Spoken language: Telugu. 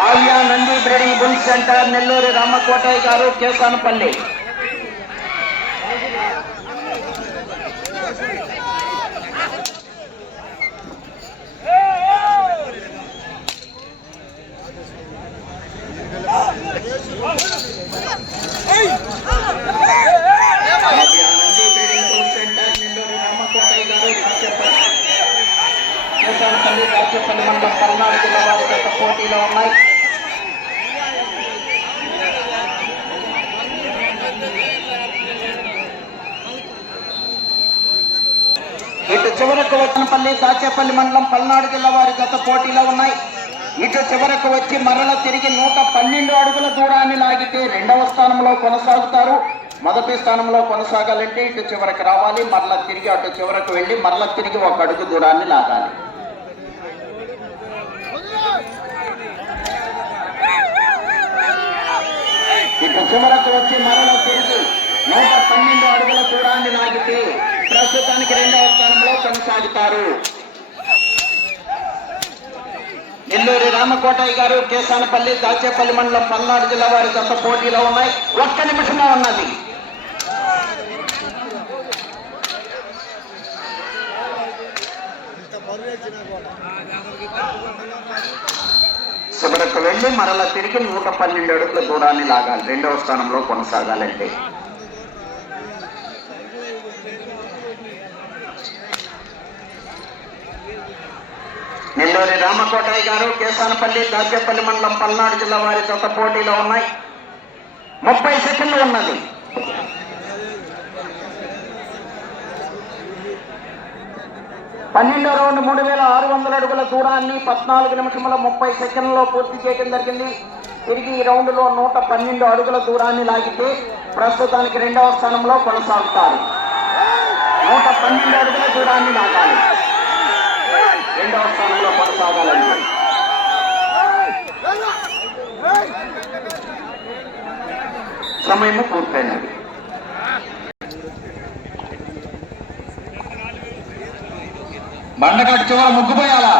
Arya Nandi breeding bull centre Nellore Ramakotaiah garu Kesanapalli Arya Nandi breeding bull centre Nellore Ramakotaiah garu Dachepalli Kesanapalli Dachepalli మండలం పల్నాడు జిల్లా వారి గత పోటీలో ఉన్నాయి ఇటు చివరకు వచ్చినపల్లి దాచేపల్లి మండలం పల్నాడు జిల్లా వారి గత పోటీలో ఉన్నాయి. ఇటు చివరకు వచ్చి మరల తిరిగి నూట పన్నెండు అడుగుల దూరాన్ని లాగితే రెండవ స్థానంలో కొనసాగుతారు. మొదటి స్థానంలో కొనసాగాలంటే ఇటు చివరకు రావాలి మరల తిరిగి అటు చివరకు వెళ్ళి మరల తిరిగి ఒక అడుగు దూరాన్ని లాగాలి. ఇటు చివరకు వచ్చి మరల తిరిగి నూట పన్నెండు అడుగుల దూరాన్ని లాగితే ప్రస్తుతానికి రెండవ స్థానంలో కొనసాగుతారు. నెల్లూరి రామకోటయ్య గారు కేసానపల్లి దాచేపల్లి మండలం పల్నాడు జిల్లా వారి గత పోటీలో ఉన్నాయి. ఒక్క నిమిషమే ఉన్నది. చివరకు వెళ్ళి మరలా తిరిగి నూట పన్నెండు అడుగుల దూరాన్ని లాగాలి. రెండవ స్థానంలో కొనసాగాలంటే. నెల్లూరి రామకోటయ్య గారు కేసానపల్లి దాచేపల్లి మండలం పల్నాడు జిల్లా వారి జత పోటీలో ఉన్నాయి. ముప్పై సెకండ్లు ఉన్నది. పన్నెండో రౌండ్ మూడు వేల ఆరు వందల అడుగుల దూరాన్ని పద్నాలుగు నిమిషముల ముప్పై సెకండ్లో పూర్తి చేయడం జరిగింది. తిరిగి ఈ రౌండ్లో నూట పన్నెండు అడుగుల దూరాన్ని లాగితే ప్రస్తుతానికి రెండవ స్థానంలో కొనసాగుతారు. నూట పన్నెండు అడుగుల దూరాన్ని లాగాలి. సాగాలండి సమయము పూర్తయినది. బండకాటి చివర ముగ్గుపోయాలా